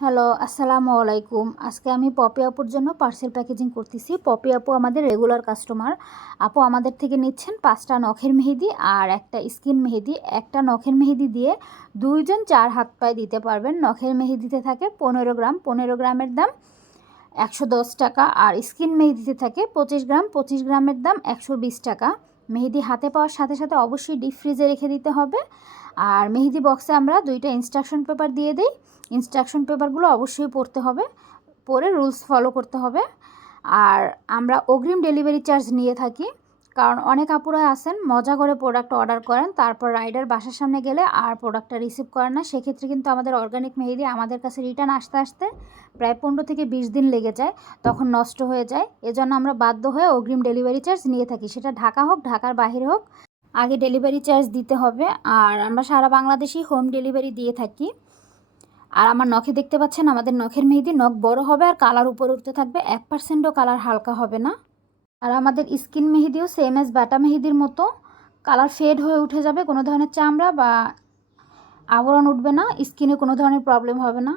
Hello, আসসালামু আলাইকুম। আজকে আমি পপি আপুর জন্য পার্সেল প্যাকেজিং করতেছি। পপি আপু আমাদের রেগুলার কাস্টমার। আপু আমাদের থেকে নিচ্ছেন পাঁচটা নখের মেহেদি আর একটা স্কিন মেহেদি। একটা নখের মেহেদি দিয়ে দুইজন চার হাত পায়ে দিতে পারবেন। নখের মেহেদিতে থাকে পনেরো গ্রাম। পনেরো গ্রামের দাম একশো দশ টাকা আর স্কিন মেহেদিতে থাকে পঁচিশ গ্রাম। পঁচিশ গ্রামের দাম একশো বিশ টাকা। মেহেদি হাতে পাওয়ার সাথে সাথে অবশ্যই ডিপ ফ্রিজে রেখে দিতে হবে। আর মেহেদি বক্সে আমরা দুইটা ইনস্ট্রাকশন পেপার দিয়ে দিই। ইনস্ট্রাকশন পেপারগুলো অবশ্যই পড়তে হবে, পড়ে রুলস ফলো করতে হবে। আর আমরা অগ্রিম ডেলিভারি চার্জ নিয়ে থাকি, কারণ অনেক আপুরা আসেন মজা করে প্রোডাক্ট অর্ডার করেন, তারপর রাইডার বাসার সামনে গেলে আর প্রোডাক্টটা রিসিভ করেন না। সেক্ষেত্রে কিন্তু আমাদের অর্গানিক মেহেদি আমাদের কাছে রিটার্ন আসতে আসতে প্রায় পনেরো থেকে বিশ দিন লেগে যায়, তখন নষ্ট হয়ে যায়। এজন্য আমরা বাধ্য হয়ে অগ্রিম ডেলিভারি চার্জ নিয়ে থাকি। সেটা ঢাকা হোক, ঢাকার বাহিরে হোক আগে ডেলিভারি চার্জ দিতে হবে। আর আমরা সারা বাংলাদেশেই হোম ডেলিভারি দিয়ে থাকি। আর আমার নখে দেখতে পাচ্ছেন, আমাদের নখের মেহেদি নখ বড় হবে আর কালার উপরে উঠতে থাকবে। এক পার্সেন্টও কালার হালকা হবে না। আর আমাদের স্কিন মেহেদিও সেম এস বাটা মেহেদির মতো। কালার ফেড হয়ে উঠে যাবে, কোনো ধরনের চামড়া বা আবরণ উঠবে না স্কিনে কোনো ধরনের প্রবলেম হবে না।